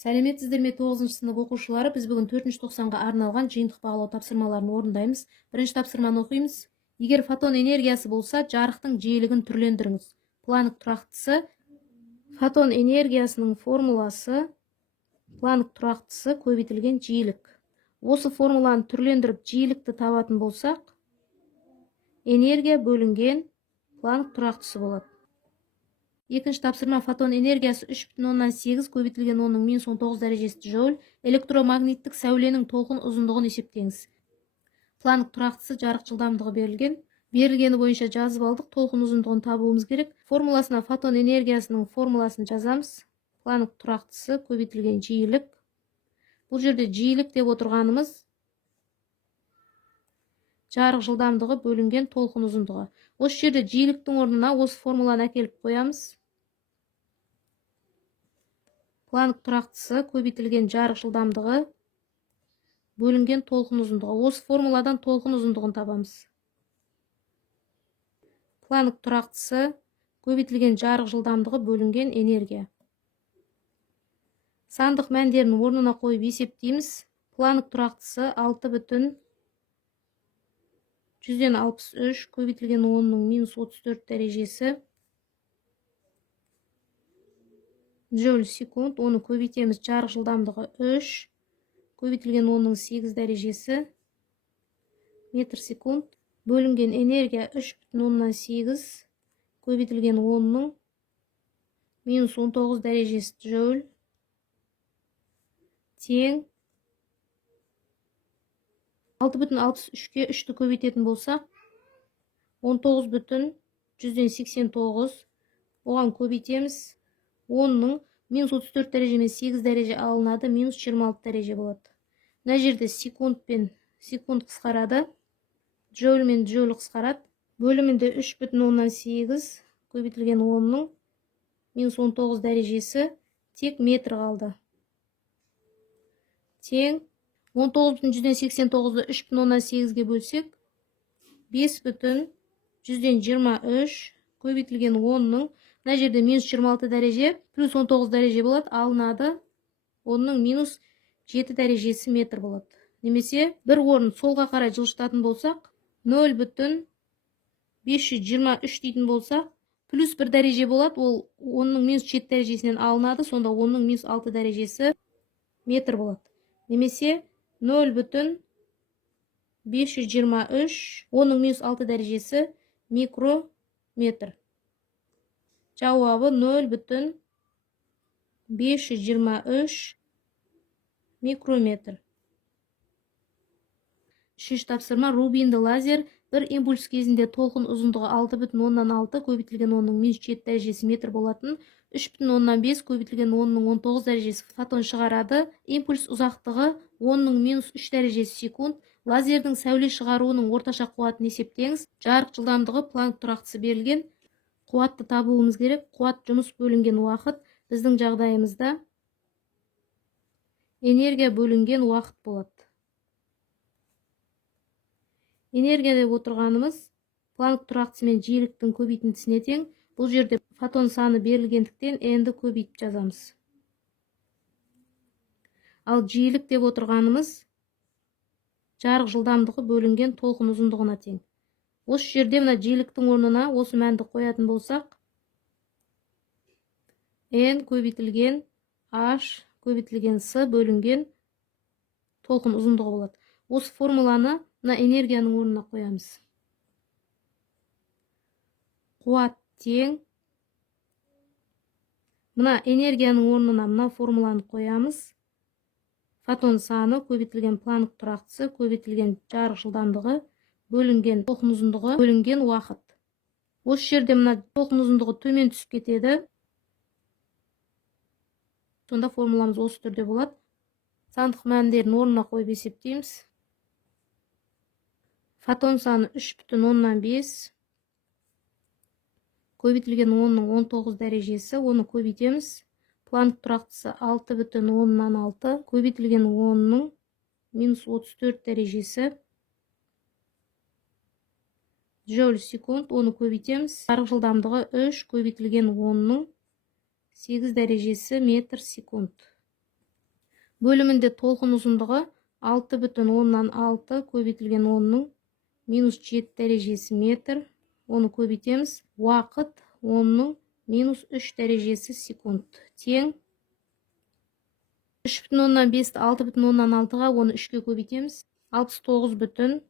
Сәлеметсіздер ме 9-шы сынып оқушылары? Біз бүгін 4-ші тоқсанға арналған жиынтық бағалау тапсырмаларын орындаймыз. Бірінші тапсырманы оқимыз. Егер фотон энергиясы болса, жарықтың жиілігін түрлендіріңіз. Планк тұрақтысы. Фотон энергиясының формуласы планк тұрақтысы көбейтілген жиілік. Осы формуланы түрлендіріп жиілікті табатын болсақ, энергия бөлінген планк тұрақтысы болады. Екінші тапсырма: фотон энергиясы 3,8 көбейтілген 10⁻19 дәрежесі джоуль. Электромагниттік сәуленің толқын ұзындығын есептеңіз. Планк тұрақтысы жарық жылдамдығы берілген. Берілгені бойынша жазып алдық. Толқын ұзындығын табуымыз керек. Формуласына фотон энергиясының формуласын жазамыз. Планк тұрақтысы көбейтілген жиілік. Бұл жерде жиілік деп отырғанымыз жарық жылдамдығы бөлінген толқын ұзындығы. Осы жерде жиіліктің орнына осы формуланы әкеліп қоямыз. Планк тұрақтысы көбейтілген жарық жылдамдығы бөлінген толқын ұзындығы. Осы формуладан толқын ұзындығын табамыз. Планк тұрақтысы көбейтілген жарық жылдамдығы бөлінген энергия. Сандық мәндерін орнына қойып есептейміз. Планк тұрақтысы 6,163 көбейтілген 10⁻34 дәрежесі джоуль секунд. Оны көбейтеміз. Жарық жылдамдығы 3 көбейтілген 10⁸ дәрежесі метр секунд. Бөлінген энергия 3,8 көбейтілген 10⁻19 дәрежесі джоуль тең 6,63-ке 3-ті көбейтетін болсақ 19,189. Оған көбейтеміз. 10⁻34 дәреже мен 8 дәреже алынады. -26 дәреже болады. Мына жерде секунд пен секунд қысқарады. Джоуль мен джоуль қысқарады. Бөлімінде 3,8 көбейтілген 10⁻19 дәрежесі тек метр қалды. Тең 19,189-ды 3,8-ге бөлсек 5,123 көбейтілген 10-ның, мына жерде -26 дәреже плюс 19 дәреже болады, алынады. 10-ның -7 дәрежесі метр болады. Немесе бір орын солға қарай жылжытатын болсақ 0,523 дейтін болсақ плюс 1 дәреже болады, ол 10-ның -7 дәрежесінен алынады. Сонда 10-ның -6 дәрежесі метр болады. Немесе 0,523 10-ның -6 дәрежесі микрометр. Жауабы 0,523 микрометр. Үшінші тапсырма: рубинді лазер бір импульс кезінде толқын ұзындығы 6,6 көбейтілген 10⁻7 дәрежесі метр болатын 3,5 көбейтілген 10⁻19 дәрежесі фотон шығарады. Импульс ұзақтығы 10⁻3 дәрежесі секунд. Лазердің сәуле шығаруының орташа қуатын есептеңіз. Жарық жылдамдығы планк тұрақтысы берілген. Қуатты табуымыз керек. Қуат жұмыс бөлінген уақыт. Біздің жағдайымызда энергия бөлінген уақыт болады. Энергия деп отырғанымыз планк тұрақтысы мен жиіліктің көбейтіндісіне тең. Бұл жерде фотон саны берілгендіктен n-ді көбейтіп жазамыз. Ал жиілік деп отырғанымыз жарық жылдамдығы бөлінген толқын ұзындығына тең. Осы жерде мына жиіліктің орнына осы мәнді қоятын болсақ n көбейтілген h көбейтілген s бөлінген толқын ұзындығы болады. Осы формуланы мына энергияның орнына қоямыз. Қуат тең. Мына энергияның орнына мына формуланы қоямыз. Фотон саны көбейтілген планк тұрақтысы көбейтілген жарық жылдамдығы бөлінген толқын ұзындығы бөлінген уақыт. Осы жерде мына толқын ұзындығы төмен түсіп кетеді. Сонда формуламыз осы түрде болады. Сандық мәндерін орнына қойып есептейміз. Фотон саны 3,5 көбейтілген 10⁻19 дәрежесі. Оны көбейтеміз. Планк тұрақтысы 6,6 көбейтілген 10⁻34 дәрежесі джоуль секунд. Оны көбейтеміз. Жарық жылдамдығы 3 көбейтілген 10-ның 8 дәрежесі метр секунд. Бөлімінде толқын ұзындығы 6,6 көбейтілген 10-ның минус 7 дәрежесі метр. Оны көбейтеміз. Уақыт 10-ның минус 3 дәрежесі секунд. Тең 3,5-ті 6,6-ға оны 3-ке көбейтеміз. 69,3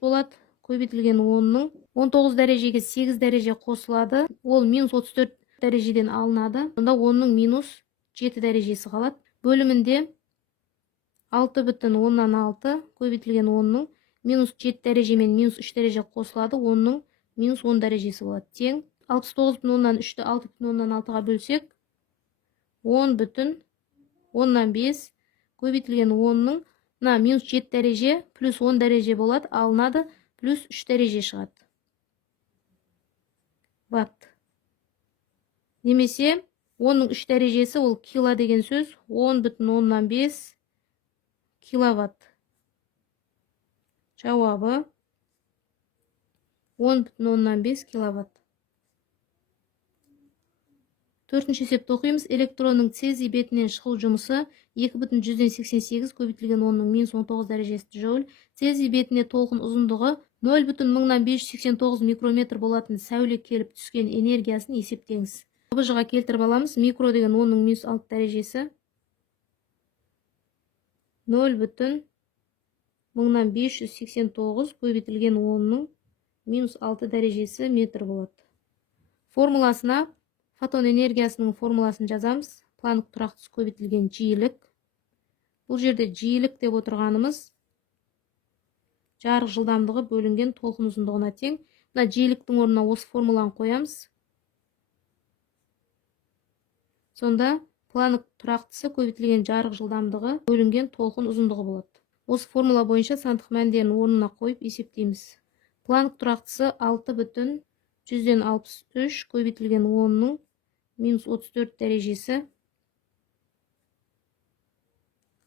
болады. Көбейтілген 10-ның 19 дәрежеге 8 дәреже қосылады. Ол минус 34 дәрежеден алынады. Сонда 10-ның минус 7 дәрежесі қалады. Бөлімінде 6,6 көбейтілген 10-ның минус 7 дәреже мен минус 3 дәреже қосылады. 10-ның минус 10 дәрежесі болады. Тең 69,3-ті 6,6-ға бөлсек 10,5 көбейтілген 10-ның минус 7 дәреже плюс 10 дәреже болады. Алынады. Плюс 3 дәреже шығады. Ватт. Немесе 10-ның 3 дәрежесі ол кило деген сөз. 10,5 киловатт. Жауабы 10,5 киловатт. Төртінші есепті оқимыз. Электронның цезий бетінен шығу жұмысы 2,188 көбейтілген 10-ның минус 19 дәрежесі джоуль. Цезий бетіне толқын ұзындығы 0,589 микрометр болатын сәуле келіп түскен энергиясын есептеңіз. Табыжыға келтіріп аламыз. Микро деген 10-ның минус 6 дәрежесі 0,589 көбейтілген 10-ның минус 6 дәрежесі метр болады. Формуласына фотон энергиясының формуласын жазамыз. Планк тұрақтысы көбейтілген жиілік. Бұл жерде жиілік деп отырғанымыз жарық жылдамдығы бөлінген толқын ұзындығына тең. Мына жиіліктің орнына осы формуланы қоямыз. Сонда планк тұрақтысы көбейтілген жарық жылдамдығы бөлінген толқын ұзындығы болады. Осы формула бойынша сандық мәндерін орнына қойып есептейміз. Планк тұрақтысы 6,163 көбейтілген 10-ның минус 34 дәрежесі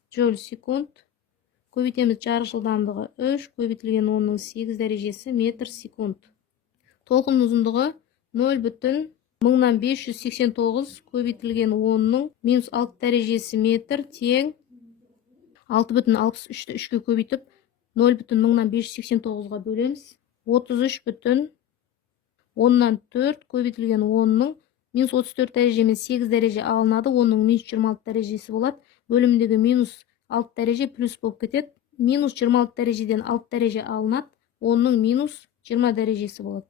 джоуль секунд. Көбейтеміз жарық жылдамдығы 3 көбейтілген 10-ның 8 дәрежесі метр секунд. Толқын ұзындығы 0,589 көбейтілген 10-ның минус 6 дәрежесі метр тең 6,63-ті 3-ке көбейтіп 0,589-ға бөлеміз. 33,4 көбейтілген 10-ның минус 34 дәреже мен 8 дәреже алынады. 10-ның минус 26 дәрежесі болады. Бөлімдегі минус 6 дәреже плюс болып кетеді. Минус 26 дәрежеден 6 дәреже алынады. 10-ның минус 20 дәрежесі болады.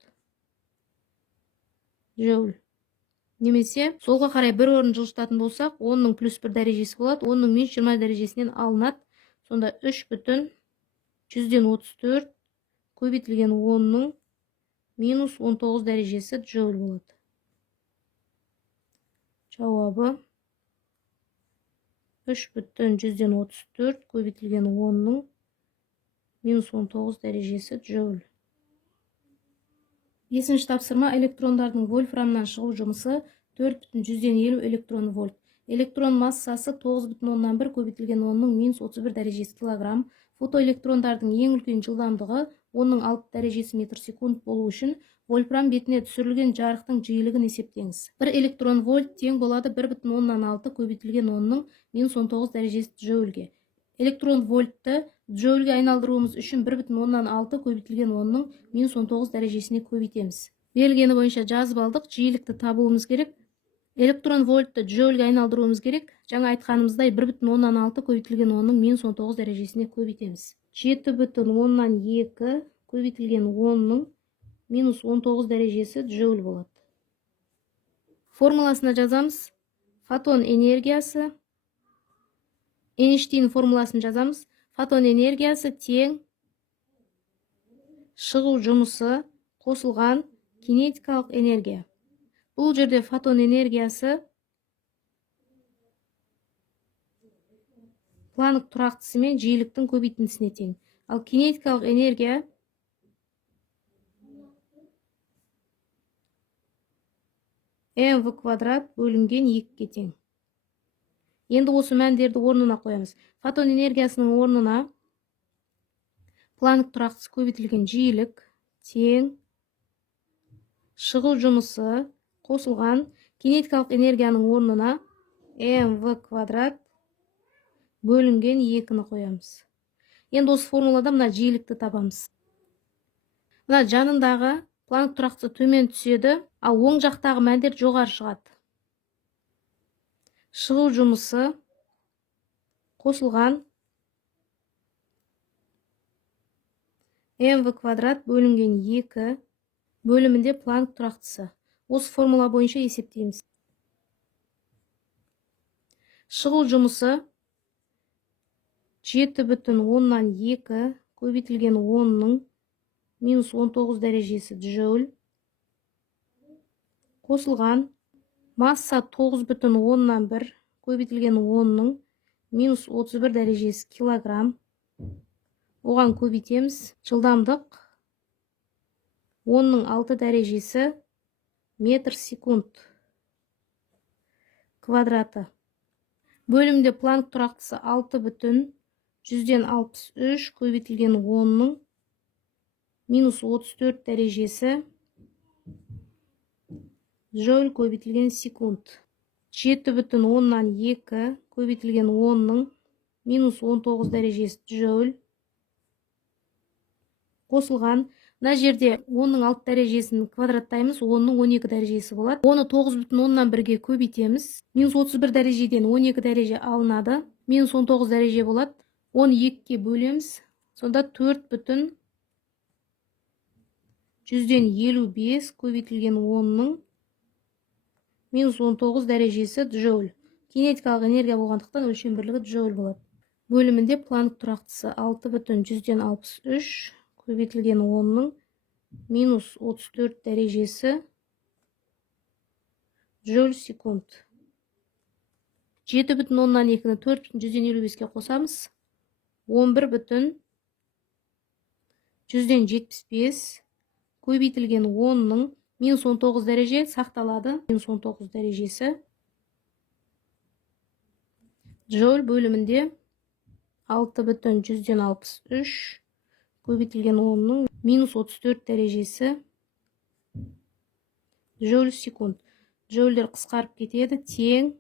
Джоуль. Немесе солға қарай бір орын жылжытатын болсақ, 10-ның плюс 1 дәрежесі болады. 10-ның минус 20 дәрежесінен алынады. Сонда 3,134 көбейтілген 10-ның минус 19 дәрежесі джоуль болады. Жауабы 3,134 көбейтілген 10-ның минус 19 дәрежесі джоуль. Бесінші тапсырма. Электрондардың вольфрамнан шығу жұмысы 4,150 электрон вольт. Электрон массасы 9,1 көбейтілген 10-ның минус 31 дәрежесі килограмм. Фотоэлектрондардың ең үлкен жылдамдығы 10-ның 6 дәрежесі метр секунд болу үшін вольфрам бетіне түсірілген жарықтың жиілігін есептеңіз. 1 электрон вольт тең болады 1,6 көбейтілген 10-ның минус 19 дәрежесі джоульге. Электрон вольтты джоульге айналдыруымыз үшін 1,6 көбейтілген 10-ның минус 19 дәрежесіне көбейтеміз. Берілгені бойынша жазып алдық. Жиілікті табуымыз керек. Электрон вольтты джоульге айналдыруымыз керек. Жаңа айтқанымыздай 1,6 көбейтілген 10-ның минус 19 дәрежесіне көбейтеміз. 7,2 көбейтілген 10-ның минус 19 дәрежесі джоуль болады. Формуласына жазамыз. Фотон энергиясы. Эйнштейн формуласын жазамыз. Фотон энергиясы тең шығу жұмысы қосылған кинетикалық энергия. Бұл жерде фотон энергиясы планк тұрақтысы мен жиіліктің көбейтіндісіне тең. Ал кинетикалық энергия mv квадрат бөлінген 2-ге тең. Енді осы мәндерді орнына қоямыз. Фотон энергиясының орнына планк тұрақтысы көбейтілген жиілік тең шығу жұмысы қосылған кинетикалық энергияның орнына mv квадрат бөлінген 2-ні қоямыз. Енді осы формулада мына жиілікті табамыз. Мына жанындағы планк тұрақтысы төмен түседі, ал оң жақтағы мәндер жоғары шығады. Шығу жұмысы қосылған mv квадрат бөлінген 2 бөлімінде планк тұрақтысы. Осы формула бойынша есептейміз. Шығу жұмысы 7,2 көбейтілген 10-ның минус 19 дәрежесі джоуль. Қосылған масса 9,1 көбейтілген 10-ның минус 31 дәрежесі килограмм. Оған көбейтеміз. Жылдамдық 10-ның 6 дәрежесі метр секунд квадраты. Бөлімде планк тұрақтысы 6,163 көбейтілген 10-ның минус 34 дәрежесі джоуль көбейтілген секунд. 7,2 көбейтілген 10-ның минус 19 дәрежесі джоуль. Қосылған. Мына жерде 10-ның 6 дәрежесін квадраттаймыз, 10-ның 12 дәрежесі болады. Оны 9,1-ге көбейтеміз. Минус 31 дәрежеден 12 дәреже алынады. Минус 19 дәреже болады. 12-ге бөлеміз. Сонда 4,155 көбейтілген 10-ның минус 19 дәрежесі джоуль. Кинетикалық энергия болғандықтан өлшем бірлігі джоуль болады. Бөлімінде планк тұрақтысы 6,163 көбейтілген 10-ның минус 34 дәрежесі джоуль секунд. 7,2-ні 4,155-ке қосамыз. 11,175 көбейтілген 10-ның минус 19 дәреже сақталады. Минус 19 дәрежесі джоуль бөлімінде 6,163 көбейтілген 10-ның минус 34 дәрежесі джоуль секунд. Джоульдер қысқарып кетеді. Тең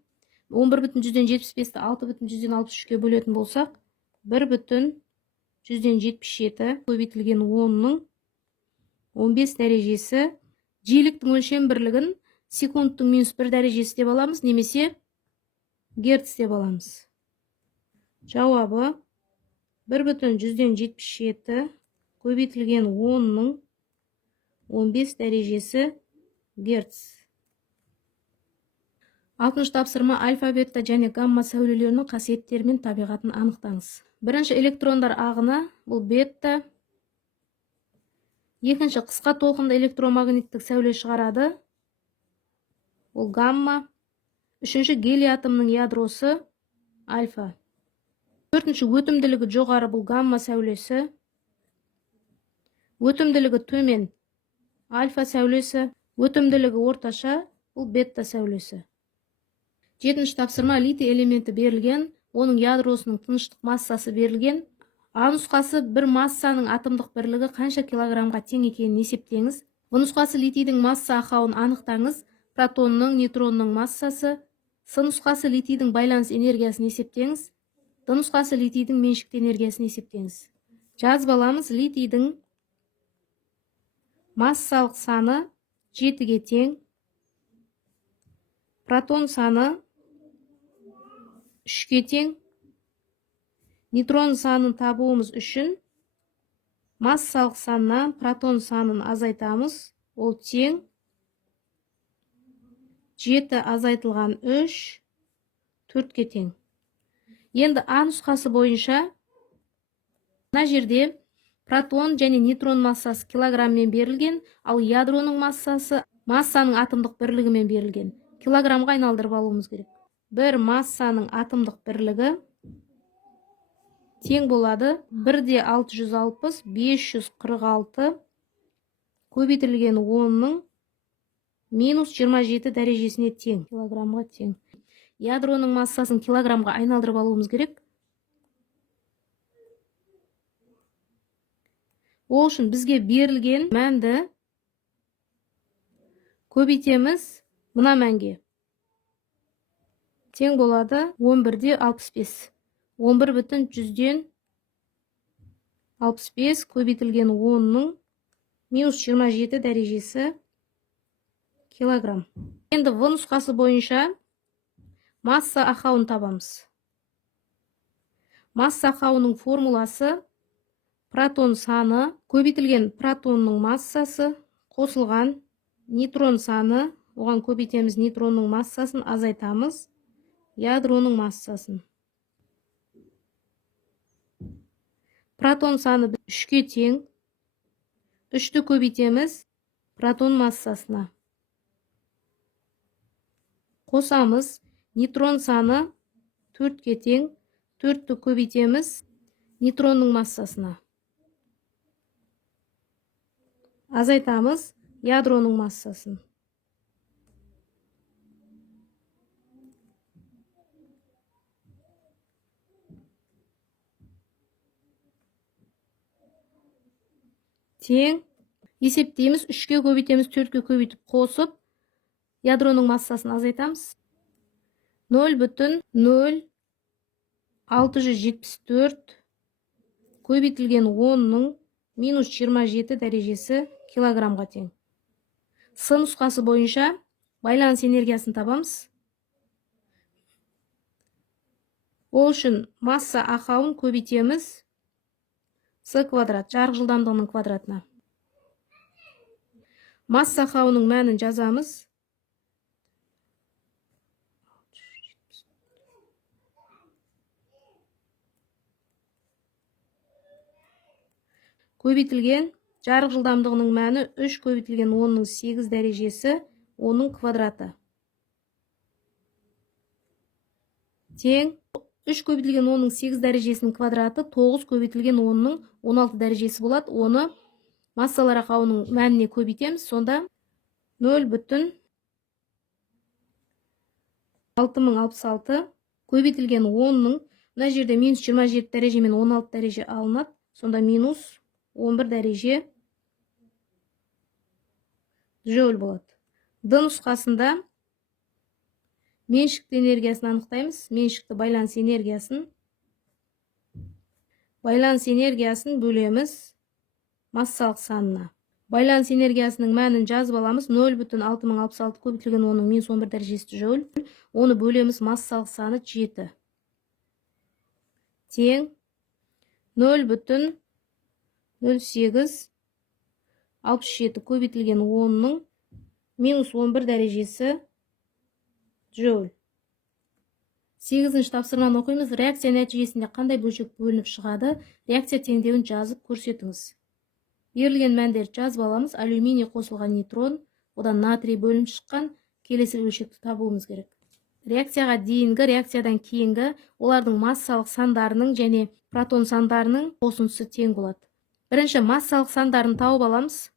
11,175-ті 6,163-ке бөлетін болсақ, 1,177 көбейтілген 10-ның 15 дәрежесі. Жиіліктің өлшем бірлігін секундтың минус 1 дәрежесі деп аламыз, немесе герц деп аламыз. Жауабы 1,177 көбейтілген 10-ның 15 дәрежесі герц. 6-шы тапсырма альфа, бета және гамма сәулелерінің қасиеттері мен табиғатын анықтаңыз. Бірінші электрондар ағыны, бұл бета. Екінші қысқа толқынды электромагниттік сәуле шығарады, бұл гамма. Үшінші гелий атомының ядросы альфа. Төртінші өтімділігі жоғары, бұл гамма сәулесі. Өтімділігі төмен альфа сәулесі. Өтімділігі орташа, бұл бета сәулесі. Жетінші тапсырма литий элементі берілген, оның ядросының тыныштық массасы берілген. А нұсқасы бір массаның атомдық бірлігі қанша килограммға тең екенін есептеңіз. В нұсқасы литийдің масса ақауын анықтаңыз. Протонның, нейтронның массасы. С нұсқасы литийдің байланыс энергиясын есептеңіз. Д нұсқасы литийдің меншікті энергиясын есептеңіз. Жазып аламыз. Литийдің массалық саны 7-ге тең. Протон саны 3-ге тең. Нейтрон санын табуымыз үшін массалық саннан протон санын азайтамыз. Ол тең 7 азайтылған 3 4-ке тең. Енді А нұсқасы бойынша мына жерде протон және нейтрон массасы килограммен берілген, ал ядроның массасы массаның атомдық бірлігімен берілген. Килограмға айналдырып алуымыз керек. Бір массаның атомдық бірлігі тең болады 1,660 546 көбейтілген 10-ның минус 27 дәрежесіне тең. Килограмға тең. Ядроның массасын килограмға айналдырып алуымыз керек. Ол үшін бізге берілген мәнді көбейтеміз мына мәнге. Тең болады 11,65. 11,65 көбейтілген 10-ның минус 27 дәрежесі килограмм. Енді В нұсқасы бойынша масса ақауын табамыз. Масса ақауының формуласы протон саны көбейтілген протонның массасы қосылған нейтрон саны, оған көбейтеміз нейтронның массасын, азайтамыз ядроның массасын. Протон саны 3-ке тең. 3-ті көбейтеміз протон массасына. Қосамыз нейтрон саны 4-ке тең. 4-ті көбейтеміз нейтронның массасына. Азайтамыз ядроның массасын. Тең. Есептейміз, 3-ке көбейтеміз, 4-ке көбейтіп қосып, ядроның массасын азайтамыз. 0,0674 көбейтілген 10-ның минус 27 дәрежесі килограммға тең. С нұсқасы бойынша байланыс энергиясын табамыз. Ол үшін масса ақауын көбейтеміз С квадрат, жарық жылдамдығының квадратына. Масса ақауының мәнін жазамыз. Көбейтілген жарық жылдамдығының мәні 3 көбейтілген 10-ның 8 дәрежесі 10-ның квадраты. Тең 3 көбейтілген 10-ның 8 дәрежесінің квадраты 9 көбейтілген 10-ның 16 дәрежесі болады. Оны массалар ақауының мәніне көбейтеміз. Сонда 0,6066 көбейтілген 10-ның, мына жерде минус 27 дәреже мен 16 дәреже алынады. Сонда минус 11 дәреже жол болады. Д нұсқасында меншікті энергиясын анықтаймыз. Меншікті байланыс энергиясын. Байланыс энергиясын бөлеміз массалық санына. Байланыс энергиясының мәнін жазып аламыз. 0,6066 көбейтілген 10-ның минус 11 дәрежесі жол. Оны бөлеміз массалық саны 7. Тең 0,0867 көбейтілген 10-ның минус 11 дәрежесі жол. 8-ші тапсырманы оқимыз. Реакция нәтижесінде қандай бөлшек бөлініп шығады? Реакция теңдеуін жазып көрсетіңіз. Берілген мәндерді жазып аламыз. Алюминий қосылған нейтрон, одан натрий бөлініп шыққан. Келесі бөлшекті табуымыз керек. Реакцияға дейінгі, реакциядан кейінгі олардың массалық сандарының және протон сандарының қосындысы тең болады. Бірінші массалық сандарын тауып аламыз.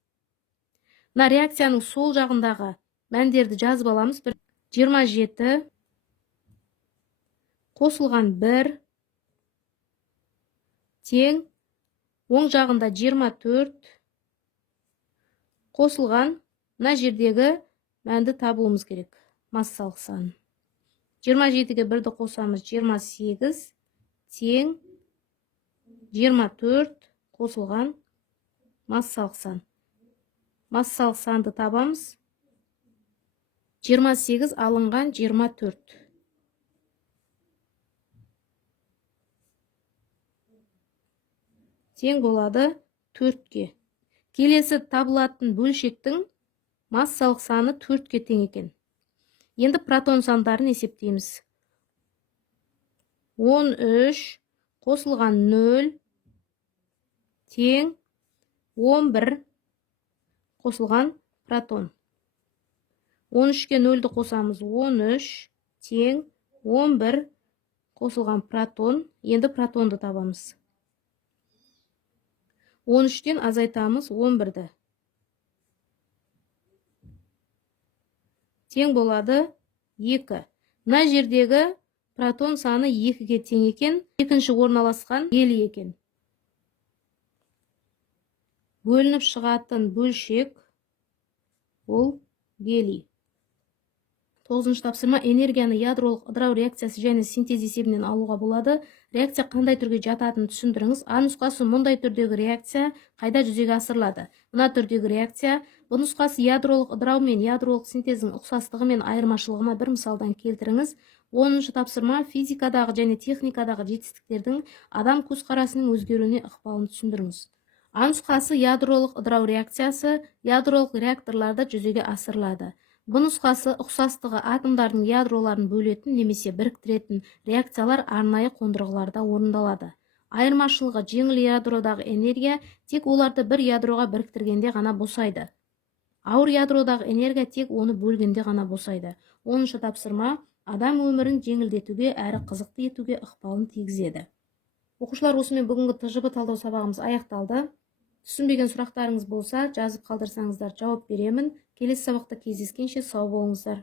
Мына реакцияның сол жағындағы мәндерді жазып аламыз. 27 қосылған 1 тең, оң жағында 24 қосылған, мына жердегі мәнді табуымыз керек. Массалық сан. 27-ге 1-ді қосамыз, 28 тең 24 қосылған массалық сан. Массалық санды табамыз. 28 алынған 24. Тең болады 4-ке. Келесі табылатын бөлшектің массалық саны 4-ке тең екен. Енді протон сандарын есептейміз. 13 қосылған 0 тең 11 қосылған протон. 13-ке 0-ді қосамыз, 13 тең 11 қосылған протон. Енді протонды табамыз. 13-тен азайтамыз 11-ді. Тең болады 2. Мына жердегі протон саны 2-ге тең екен. Екінші орналасқан гелий екен. Бөлініп шығатын бөлшек ол гелий. 9-шы тапсырма энергияны ядролық ыдырау реакциясы және синтез есебінен алуға болады. Реакция қандай түрге жататынын түсіндіріңіз. А нұсқасы мұндай түрдегі реакция қайда жүзеге асырылады? Мына түрдегі реакция. Бұл нұсқасы ядролық ыдырау мен ядролық синтездің ұқсастығы мен айырмашылығына бір мысалдан келтіріңіз. 10-шы тапсырма физикадағы және техникадағы жетістіктердің адам көзқарасының өзгеруіне ықпалын түсіндіріңіз. А нұсқасы ядролық ыдырау реакциясы ядролық реакторларда жүзеге асырылады. Бұл нұсқасы ұқсастығы атомдардың ядроларын бөлетін немесе біріктіретін реакциялар арнайы қондырғыларда орындалады. Айырмашылығы жеңіл ядродағы энергия тек оларды бір ядроға біріктіргенде ғана босайды. Ауыр ядродағы энергия тек оны бөлгенде ғана босайды. 10-шы тапсырма адам өмірін жеңілдетуге әрі қызықты етуге ықпалын тигізеді. Оқушылар, осымен бүгінгі ТЖБ талдау сабағымыз аяқталды. Түсінбеген сұрақтарыңыз болса, жазып қалдырсаңыздар жауап беремін. Келесі сабақта кездескенше сау болыңыздар.